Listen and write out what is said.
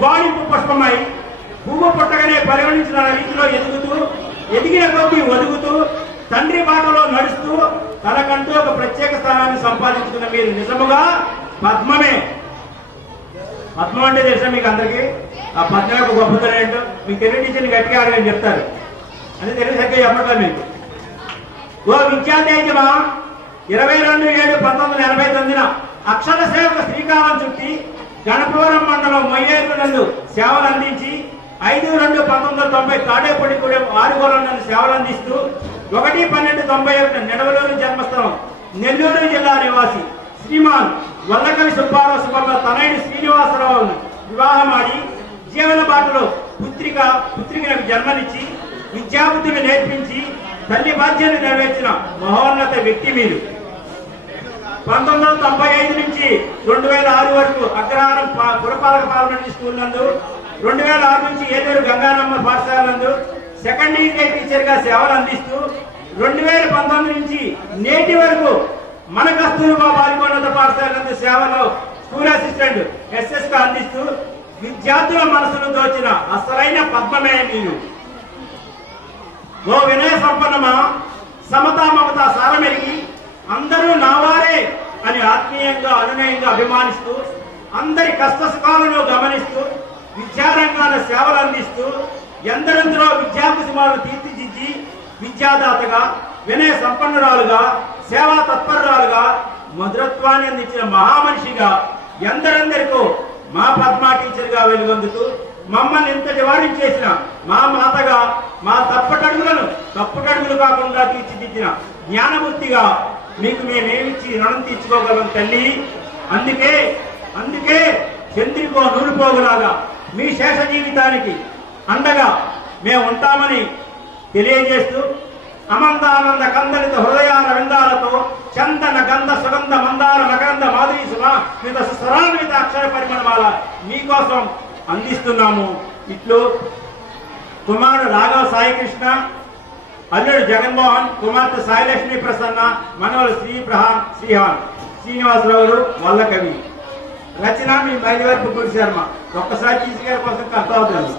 గుబాళింపు పుష్పమై పువ్వు పుట్టగానే పరిగణించిన రీతిలో ఎదుగుతూ ఎదిగిన కొద్దీ ఒదుగుతూ తండ్రి బాటలో నడుస్తూ తనకంటూ ఒక ప్రత్యేక స్థానాన్ని సంపాదించుకున్న మీరు నిజముగా పద్మమే. పద్మం అంటే తెలుసా మీకు అందరికీ? ఆ పద్మ యొక్క గొప్పతనం ఏంటో మీకు తెలుగు టీచర్ని గట్టిగా అడగని చెప్తారు. అంటే తెలుగు సరిగ్గా చెప్పడం మీకు. ఓ విద్యాదేశమా 22/7/1989 అక్షర సేవకు శ్రీకారం చుట్టి గణపవరం మండలం మొయ్యేరు నందు సేవలు అందించి 5/2/1990 తాడేపల్లిగూడెం ఆరుగోరం నందు సేవలు అందిస్తూ 1/12/91 నిడవలూరు జన్మస్థలం నెల్లూరు జిల్లా నివాసి శ్రీమాన్ వల్లకవి సుబ్బారావు సుబ్బమ్మ తనయుడు శ్రీనివాసరావును వివాహమాడి జీవన బాటలో పుత్రికలకు జన్మనిచ్చి విద్యాబుద్ధులు నేర్పించి తల్లి బాధ్యతను నెరవేర్చిన మహోన్నత వ్యక్తి మీరు. 1995 నుంచి 2006 వరకు అగ్రహారం పురపాలక పార్లమెంటరీ స్కూల్ నందు, 2006 నుంచి ఏలూరు గంగానమ్మ పాఠశాల నందు సెకండరీ టీచర్ గా సేవలు అందిస్తూ 2019 నుంచి నేటి వరకు మన కస్తూర్బా బాలికోన్నత పాఠశాల నందు సేవలో స్కూల్ అసిస్టెంట్ SS గా అందిస్తూ విద్యార్థుల మనసును దోచిన అసలైన పద్మమే మీరు. ఓ వినయ సంపన్నమా, సమతా మమతా సారమెరిగి అందరూ నావారే అని ఆత్మీయంగా అనునయంగా అభిమానిస్తూ అందరి కష్ట సుఖాలను గమనిస్తూ విద్యారంగాల సేవలు అందిస్తూ ఎందరెందరో విద్యాకుసుమాలను తీర్చిదిద్ది విద్యాదాతగా వినయ సంపన్నురాలుగా సేవా తత్పరురాలుగా మధురత్వాన్ని అందించిన మహామనిషిగా ఎందరెందరికో మా పద్మ టీచర్ గా వెలుగొందుతూ మమ్మల్ని ఇంతటి వారిని చేసిన మా మాతగా మా తప్పుటడుగులు కాకుండా తీర్చిదిద్దిన జ్ఞానమూర్తిగా మీకు మేమేమిచ్చి రుణం తీర్చుకోగలం తల్లి. అందుకే చంద్రికో నూలుపోగులాగా మీ శేష జీవితానికి అండగా మేము ఉంటామని తెలియజేస్తూ అమందానంద కందలిత హృదయాల విందాలతో చందన గంధ సుగంధ మందార మకరంద మాధురి సుమిత స్వరాన్విత అక్షర పరిమళమాల మీకోసం అందిస్తున్నాము. ఇట్లు కుమారుడు రాఘవ సాయికృష్ణ, అల్లుడు జగన్మోహన్, కుమార్తె సాయిలక్ష్మి ప్రసన్న, మనవలు శ్రీహాన్ శ్రీనివాసరావు వల్లకవి. రచన మీ మైలివరపు గుడి శర్మ. ఒక్కసారి తీసుకెళ్ళి కోసం అర్థం అవుతుంది.